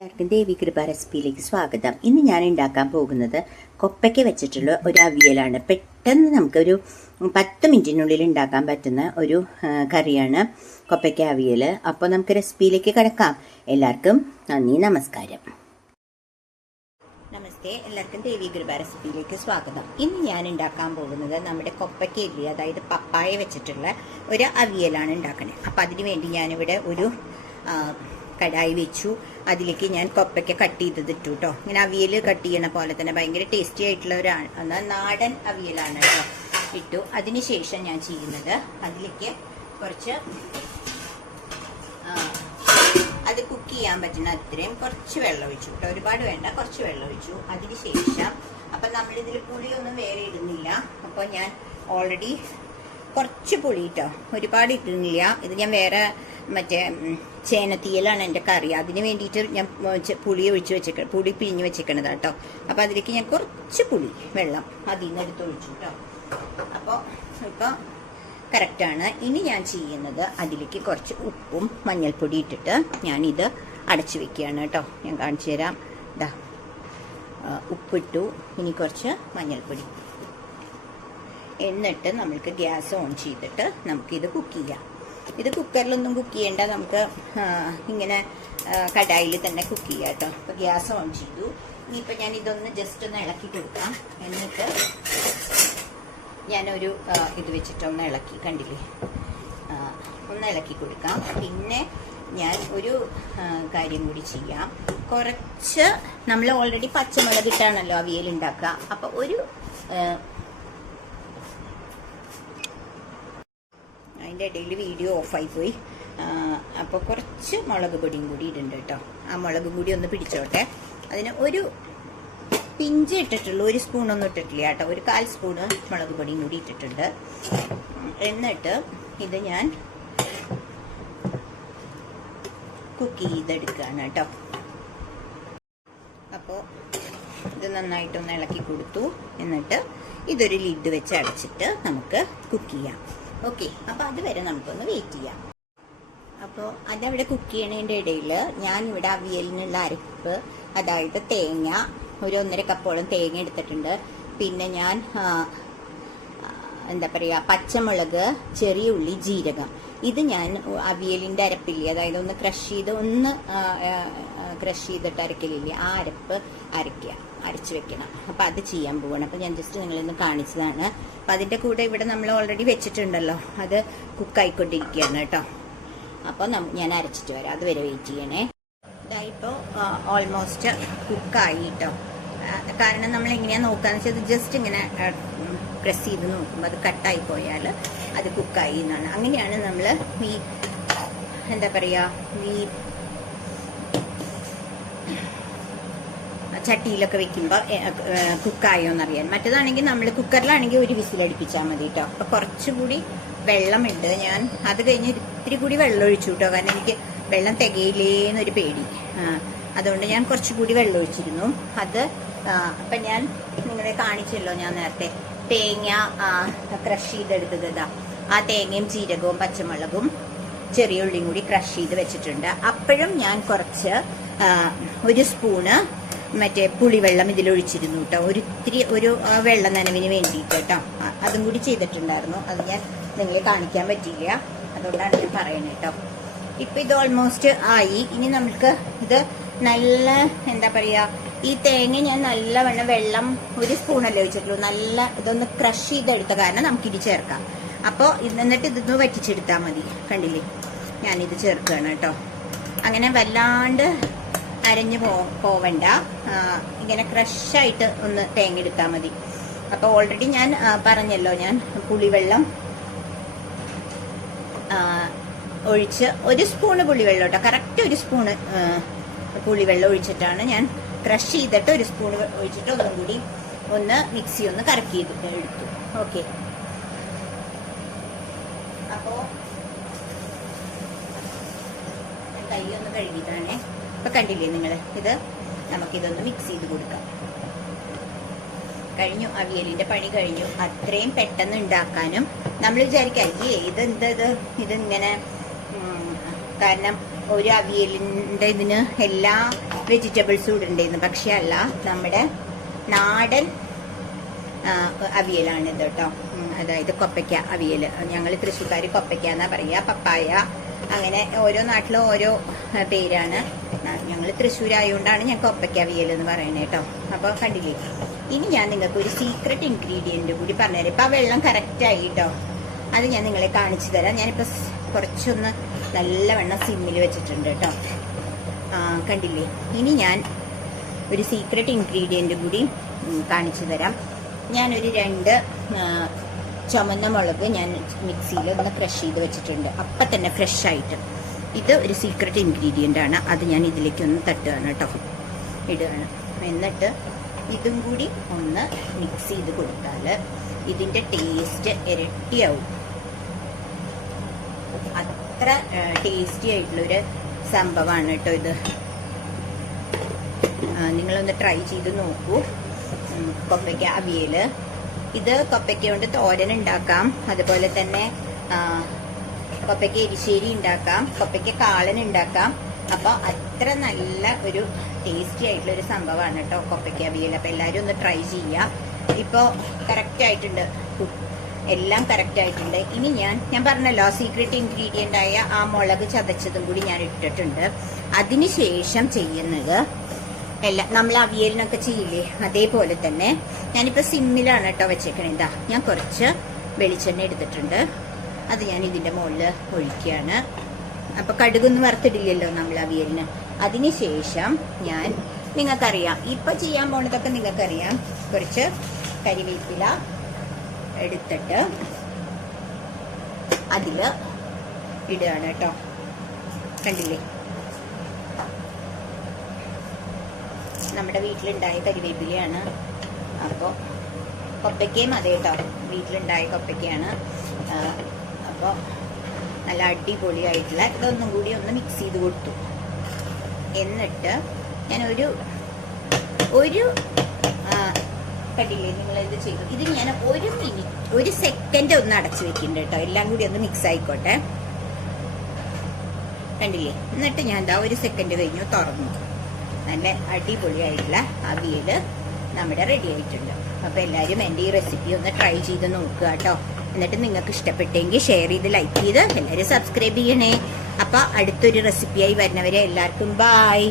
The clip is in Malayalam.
എല്ലാവർക്കും ദേവി കൃപ റെസിപ്പിയിലേക്ക് സ്വാഗതം. ഇന്ന് ഞാൻ ഉണ്ടാക്കാൻ പോകുന്നത് കൊപ്പയ്ക്ക വെച്ചിട്ടുള്ള ഒരു അവിയലാണ്. പെട്ടെന്ന് നമുക്കൊരു 10 മിനിറ്റിനുള്ളിൽ ഉണ്ടാക്കാൻ പറ്റുന്ന ഒരു കറിയാണ് കൊപ്പയ്ക്ക അവിയൽ. അപ്പോൾ നമുക്ക് റെസിപ്പിയിലേക്ക് കിടക്കാം. എല്ലാവർക്കും നന്ദി, നമസ്കാരം. നമസ്തേ, എല്ലാവർക്കും ദേവി കൃപ റെസിപ്പിയിലേക്ക് സ്വാഗതം. ഇന്ന് ഞാൻ ഉണ്ടാക്കാൻ പോകുന്നത് നമ്മുടെ കൊപ്പയ്ക്ക ഇല്ലേ, അതായത് പപ്പായ വെച്ചിട്ടുള്ള ഒരു അവിയലാണ് ഉണ്ടാക്കുന്നത്. അപ്പം അതിനു വേണ്ടി ഞാനിവിടെ ഒരു കടായി വെച്ചു. അതിലേക്ക് ഞാൻ കൊപ്പയ്ക്ക കട്ട് ചെയ്തിട്ടു കേട്ടോ. ഇങ്ങനെ അവിയൽ കട്ട് ചെയ്യണ പോലെ തന്നെ ഭയങ്കര ടേസ്റ്റി ആയിട്ടുള്ള ഒരു നാടൻ അവിയലാണ് കേട്ടോ. ഇട്ടു. അതിനുശേഷം ഞാൻ ചെയ്യുന്നത് അതിലേക്ക് കുറച്ച് അത് കുക്ക് ചെയ്യാൻ പറ്റുന്ന അത്രയും കുറച്ച് വെള്ളം ഒഴിച്ചു കേട്ടോ. ഒരുപാട് വേണ്ട, കുറച്ച് വെള്ളം ഒഴിച്ചു. അതിനുശേഷം അപ്പം നമ്മളിതിൽ പുളിയൊന്നും വേറെ ഇടുന്നില്ല. അപ്പോൾ ഞാൻ ഓൾറെഡി കുറച്ച് പുളി കേട്ടോ, ഒരുപാട് ഇടുന്നില്ല. ഇത് ഞാൻ വേറെ മറ്റേ ചേനത്തീയലാണ് എൻ്റെ കറി. അതിന് വേണ്ടിയിട്ട് ഞാൻ പുളി ഒഴിച്ച് വെച്ചേക്കണം, പുളി പിഴിഞ്ഞ് വെച്ചേക്കണത് കേട്ടോ. അപ്പോൾ അതിലേക്ക് ഞാൻ കുറച്ച് പുളി വെള്ളം അതിൽ നിന്ന് എടുത്ത് ഒഴിച്ചു കേട്ടോ. അപ്പോൾ ഇപ്പോൾ കറക്റ്റാണ്. ഇനി ഞാൻ ചെയ്യുന്നത് അതിലേക്ക് കുറച്ച് ഉപ്പും മഞ്ഞൾപ്പൊടി ഇട്ടിട്ട് ഞാനിത് അടച്ചു വെക്കുകയാണ് കേട്ടോ. ഞാൻ കാണിച്ചു തരാം. ഇതാ ഉപ്പിട്ടു, ഇനി കുറച്ച് മഞ്ഞൾപ്പൊടി, എന്നിട്ട് നമ്മൾക്ക് ഗ്യാസ് ഓൺ ചെയ്തിട്ട് നമുക്കിത് കുക്ക് ചെയ്യാം. ഇത് കുക്കറിലൊന്നും കുക്ക് ചെയ്യേണ്ട, നമുക്ക് ഇങ്ങനെ കടായിൽ തന്നെ കുക്ക് ചെയ്യാം കേട്ടോ. അപ്പോൾ ഗ്യാസ് ഓൺ ചെയ്തു. ഇനിയിപ്പോൾ ഞാൻ ഇതൊന്ന് ജസ്റ്റ് ഒന്ന് ഇളക്കി കൊടുക്കാം. എന്നിട്ട് ഞാനൊരു ഇത് വെച്ചിട്ടൊന്ന് ഇളക്കി, കണ്ടില്ലേ, ഒന്ന് ഇളക്കി കൊടുക്കാം. പിന്നെ ഞാൻ ഒരു കാര്യം കൂടി ചെയ്യാം. കുറച്ച് നമ്മൾ ഓൾറെഡി പച്ചമുളക് ഇട്ടാണല്ലോ അവിയൽ ഉണ്ടാക്കുക. അപ്പോൾ ഒരു അതിൻ്റെ ഇടയിൽ വീഡിയോ ഓഫായി പോയി. അപ്പോൾ കുറച്ച് മുളക് പൊടിയും കൂടി ഇടുന്നുണ്ട് കേട്ടോ. ആ മുളകും കൂടി ഒന്ന് പിടിച്ചോട്ടെ. അതിന് ഒരു പിഞ്ച് ഇട്ടിട്ടുള്ളൂ, ഒരു സ്പൂണൊന്നും ഇട്ടിട്ടില്ല കേട്ടോ. ഒരു 1/4 സ്പൂണ് മുളക് പൊടിയും കൂടി ഇട്ടിട്ടുണ്ട്. എന്നിട്ട് ഇത് ഞാൻ കുക്ക് ചെയ്തെടുക്കുകയാണ് കേട്ടോ. അപ്പോൾ ഇത് നന്നായിട്ടൊന്ന് ഇളക്കി കൊടുത്തു. എന്നിട്ട് ഇതൊരു ലിഡ് വെച്ച് അടച്ചിട്ട് നമുക്ക് കുക്ക് ചെയ്യാം. ഓക്കെ, അപ്പോൾ അതുവരെ നമുക്കൊന്ന് വെയിറ്റ് ചെയ്യാം. അപ്പോൾ അതവിടെ കുക്ക് ചെയ്യണതിൻ്റെ ഇടയിൽ ഞാൻ ഇവിടെ അവിയലിനുള്ള അരപ്പ്, അതായത് തേങ്ങ, ഒരു 1.5 കപ്പോളം തേങ്ങ എടുത്തിട്ടുണ്ട്. പിന്നെ ഞാൻ എന്താ പറയുക, പച്ചമുളക്, ചെറിയ ഉള്ളി, ജീരകം, ഇത് ഞാൻ അവിയലിൻ്റെ അരപ്പില്ലേ, അതായത് ഒന്ന് ക്രഷ് ചെയ്തിട്ട് അരക്കലില്ലേ, ആ അരപ്പ് അരച്ച് വെക്കണം. അപ്പം അത് ചെയ്യാൻ പോവാണ്. അപ്പം ഞാൻ ജസ്റ്റ് നിങ്ങളിന്ന് കാണിച്ചതാണ്. അപ്പം അതിൻ്റെ കൂടെ ഇവിടെ നമ്മൾ ഓൾറെഡി വെച്ചിട്ടുണ്ടല്ലോ, അത് കുക്കായിക്കൊണ്ടിരിക്കുകയാണ് കേട്ടോ. അപ്പോൾ ഞാൻ അരച്ചിട്ട് വരാം, അതുവരെ വെയിറ്റ് ചെയ്യണേ. ഇതായിപ്പോൾ ഓൾമോസ്റ്റ് കുക്കായി കേട്ടോ. കാരണം നമ്മൾ എങ്ങനെയാണ് നോക്കാന്ന് വെച്ചാൽ, ഇത് ജസ്റ്റ് ഇങ്ങനെ പ്രസ് ചെയ്ത് നോക്കുമ്പോൾ അത് കട്ടായി പോയാൽ അത് കുക്കായി എന്നാണ്. അങ്ങനെയാണ് നമ്മൾ ഈ എന്താ പറയുക, ഈ ചട്ടിയിലൊക്കെ വെക്കുമ്പോൾ കുക്കായോ എന്നറിയാൻ. മറ്റേതാണെങ്കിൽ നമ്മൾ കുക്കറിലാണെങ്കിൽ ഒരു വിസിലടിപ്പിച്ചാൽ മതി കേട്ടോ. അപ്പോൾ കുറച്ചുകൂടി വെള്ളമുണ്ട്. ഞാൻ അത് കഴിഞ്ഞ് ഇത്തിരി കൂടി വെള്ളം ഒഴിച്ചു കേട്ടോ. കാരണം എനിക്ക് വെള്ളം തികയില്ലേന്നൊരു പേടി. അതുകൊണ്ട് ഞാൻ കുറച്ചുകൂടി വെള്ളം ഒഴിച്ചിരുന്നു. അത് അപ്പം ഞാൻ നിങ്ങളെ കാണിച്ചല്ലോ, ഞാൻ നേരത്തെ തേങ്ങ ക്രഷ് ചെയ്തെടുത്തത്. ഇതാ ആ തേങ്ങയും ജീരകവും പച്ചമുളകും ചെറിയ ഉള്ളിയും കൂടി ക്രഷ് ചെയ്ത് വെച്ചിട്ടുണ്ട്. അപ്പോഴും ഞാൻ കുറച്ച് ഒരു സ്പൂണ് മറ്റേ പുളിവെള്ളം ഇതിലൊഴിച്ചിരുന്നു കേട്ടോ. ഒരു വെള്ളം നനവിന് വേണ്ടിയിട്ട് കേട്ടോ. അതും കൂടി ചെയ്തിട്ടുണ്ടായിരുന്നു. അത് ഞാൻ നിങ്ങളെ കാണിക്കാൻ പറ്റിയില്ല, അതുകൊണ്ടാണ് ഞാൻ പറയുന്നത് കേട്ടോ. ഇപ്പം ഇത് ഓൾമോസ്റ്റ് ആയി. ഇനി നമുക്ക് ഇത് നല്ല എന്താ പറയുക, ഈ തേങ്ങ ഞാൻ നല്ലവണ്ണം വെള്ളം ഒരു സ്പൂണല്ലേ ഒഴിച്ചിട്ടുള്ളൂ, നല്ല ഇതൊന്ന് ക്രഷ് ചെയ്തെടുത്ത കാരണം നമുക്കിത് ചേർക്കാം. അപ്പോൾ എന്നിട്ട് ഇതൊന്ന് വറ്റിച്ചെടുത്താൽ മതി. കണ്ടില്ലേ, ഞാനിത് ചേർക്കുകയാണ് കേട്ടോ. അങ്ങനെ വല്ലാണ്ട് അരഞ്ഞു പോവണ്ട, ഇങ്ങനെ ക്രഷായിട്ട് ഒന്ന് തേങ്ങ എടുത്താൽ മതി. അപ്പോൾ ഓൾറെഡി ഞാൻ പറഞ്ഞല്ലോ, ഞാൻ പുളിവെള്ളം ഒഴിച്ച് ഒരു സ്പൂണ് പുളിവെള്ളം കേട്ടോ, കറക്റ്റ് ഒരു സ്പൂണ് പുളിവെള്ളം ഒഴിച്ചിട്ടാണ് ഞാൻ ക്രഷ് ചെയ്തിട്ട് ഒരു സ്പൂണ് ഒഴിച്ചിട്ട് ഒന്നും കൂടി ഒന്ന് മിക്സി ഒന്ന് കറക്കി എടുത്തു. ഓക്കെ, അപ്പോൾ കൈ ഒന്ന് കഴുകിയിട്ടാണേ. ഇപ്പം കണ്ടില്ലേ നിങ്ങൾ, ഇത് നമുക്കിതൊന്ന് മിക്സ് ചെയ്ത് കൊടുക്കാം. കഴിഞ്ഞു, അവിയലിൻ്റെ പണി കഴിഞ്ഞു. അത്രയും പെട്ടെന്ന് ഉണ്ടാക്കാനും നമ്മൾ വിചാരിക്കാം, അയ്യേ ഇതെന്തത്, ഇതിങ്ങനെ കാരണം ഒരു അവിയലിൻ്റെ ഇതിന് എല്ലാ വെജിറ്റബിൾസും ഇടണ്ടായിരുന്നു. പക്ഷെ അല്ല, നമ്മുടെ നാടൻ അവിയലാണിത് കേട്ടോ. അതായത് കൊപ്പയ്ക്ക അവിയൽ. ഞങ്ങൾ തൃശ്ശൂർക്കാർ കൊപ്പയ്ക്ക എന്നാ പറയുക, പപ്പായ, അങ്ങനെ ഓരോ നാട്ടിലും ഓരോ പേരാണ്. ഞങ്ങൾ തൃശ്ശൂരായതുകൊണ്ടാണ് ഞാൻ കൊപ്പയ്ക്ക അവിയൽ എന്ന് പറയുന്നത് കേട്ടോ. അപ്പോൾ കണ്ടില്ലേ, ഇനി ഞാൻ നിങ്ങൾക്ക് ഒരു സീക്രട്ട് ഇൻഗ്രീഡിയൻറ്റ് കൂടി പറഞ്ഞുതരാം. ഇപ്പം ആ വെള്ളം കറക്റ്റായി കേട്ടോ. അത് ഞാൻ നിങ്ങളെ കാണിച്ചു തരാം. ഞാനിപ്പോൾ കുറച്ചൊന്ന് നല്ലവണ്ണം സിമ്മിൽ വെച്ചിട്ടുണ്ട് കേട്ടോ. കണ്ടില്ലേ, ഇനി ഞാൻ ഒരു സീക്രട്ട് ഇൻഗ്രീഡിയൻറ്റ് കൂടി കാണിച്ചു തരാം. ഞാനൊരു 2 ചുമന്ന മുളക് ഞാൻ മിക്സിയിൽ ഒന്ന് ക്രഷ് ചെയ്ത് വെച്ചിട്ടുണ്ട്, അപ്പം തന്നെ ഫ്രഷ് ആയിട്ട്. ഇത് ഒരു സീക്രട്ട് ഇൻഗ്രീഡിയൻ്റ് ആണ്. അത് ഞാൻ ഇതിലേക്കൊന്ന് തട്ടുകയാണ് കേട്ടോ, ഇടുകയാണ്. എന്നിട്ട് ഇതും കൂടി ഒന്ന് മിക്സ് ചെയ്ത് കൊടുത്താൽ ഇതിൻ്റെ ടേസ്റ്റ് ഇരട്ടിയാവും. അത്ര ടേസ്റ്റി ആയിട്ടുള്ളൊരു സംഭവമാണ് കേട്ടോ ഇത്. നിങ്ങളൊന്ന് ട്രൈ ചെയ്ത് നോക്കൂ. കൊപ്പയ്ക്ക അവിയൽ. ഇത് കൊപ്പയ്ക്ക കൊണ്ട് തോരൻ ഉണ്ടാക്കാം, അതുപോലെ തന്നെ കൊപ്പയ്ക്ക എരിശ്ശേരി ഉണ്ടാക്കാം, കൊപ്പയ്ക്ക കാളൻ ഉണ്ടാക്കാം. അപ്പോൾ അത്ര നല്ല ഒരു ടേസ്റ്റി ആയിട്ടുള്ള ഒരു സംഭവമാണ് കേട്ടോ കൊപ്പയ്ക്ക അവിയൽ. അപ്പോൾ എല്ലാവരും ഒന്ന് ട്രൈ ചെയ്യാം. ഇപ്പോൾ കറക്റ്റ് ആയിട്ടുണ്ട്, എല്ലാം കറക്റ്റ് ആയിട്ടുണ്ട്. ഇനി ഞാൻ പറഞ്ഞല്ലോ, സീക്രട്ട് ഇൻഗ്രീഡിയൻ്റ് ആയ ആ മുളക് ചതച്ചതും കൂടി ഞാൻ ഇട്ടിട്ടുണ്ട്. അതിനുശേഷം ചെയ്യുന്നത് എല്ലാം നമ്മൾ അവിയലിനൊക്കെ ചെയ്യില്ലേ, അതേപോലെ തന്നെ ഞാനിപ്പോൾ സിമ്മിലാണ് കേട്ടോ വെച്ചേക്കണേ. ഇതാ, ഞാൻ കുറച്ച് വെളിച്ചെണ്ണ എടുത്തിട്ടുണ്ട്. അത് ഞാൻ ഇതിൻ്റെ മുകളിൽ ഒഴിക്കുകയാണ്. അപ്പോൾ കടുകൊന്നും വറുത്തിടില്ലല്ലോ നമ്മൾ അവിയലിന്. അതിനുശേഷം ഞാൻ, നിങ്ങൾക്കറിയാം ഇപ്പം ചെയ്യാൻ പോണതൊക്കെ നിങ്ങൾക്കറിയാം, കുറച്ച് കരിവേപ്പില എടുത്തിട്ട് അതിൽ ഇടുകയാണ് കേട്ടോ. കണ്ടില്ലേ, നമ്മുടെ വീട്ടിലുണ്ടായ കരിവേപ്പിലയാണ്. അപ്പോൾ കൊപ്പയ്ക്കയും അതെ കേട്ടോ, വീട്ടിലുണ്ടായ കൊപ്പയ്ക്കയാണ്. അപ്പോൾ നല്ല അടിപൊളിയായിട്ടുള്ള ഇതൊന്നും കൂടി ഒന്ന് മിക്സ് ചെയ്ത് കൊടുത്തു. എന്നിട്ട് ഞാൻ ഒരു കണ്ടില്ലേ, നിങ്ങളിത് ചെയ്തു. ഇത് ഞാൻ 1 മിനിറ്റ് 1 സെക്കൻഡ് ഒന്ന് അടച്ചു വെക്കുന്നുണ്ട് കേട്ടോ, എല്ലാം കൂടി ഒന്ന് മിക്സ് ആയിക്കോട്ടെ. കണ്ടില്ലേ, എന്നിട്ട് ഞാൻ എന്താ 1 സെക്കൻഡ് കഴിഞ്ഞു തുറന്നു. നല്ല അടിപൊളിയായിട്ടുള്ള അവിയൽ നമ്മുടെ റെഡി ആയിട്ടുണ്ട്. അപ്പോൾ എല്ലാവരും എൻ്റെ ഈ റെസിപ്പി ഒന്ന് ട്രൈ ചെയ്ത് നോക്കുക കേട്ടോ. എന്നിട്ട് നിങ്ങൾക്ക് ഇഷ്ടപ്പെട്ടെങ്കിൽ ഷെയർ ചെയ്ത് ലൈക്ക് ചെയ്ത് എല്ലാവരും സബ്സ്ക്രൈബ് ചെയ്യണേ. അപ്പോൾ അടുത്തൊരു റെസിപ്പിയായി വരുന്നവരെ എല്ലാവർക്കും ബായ്.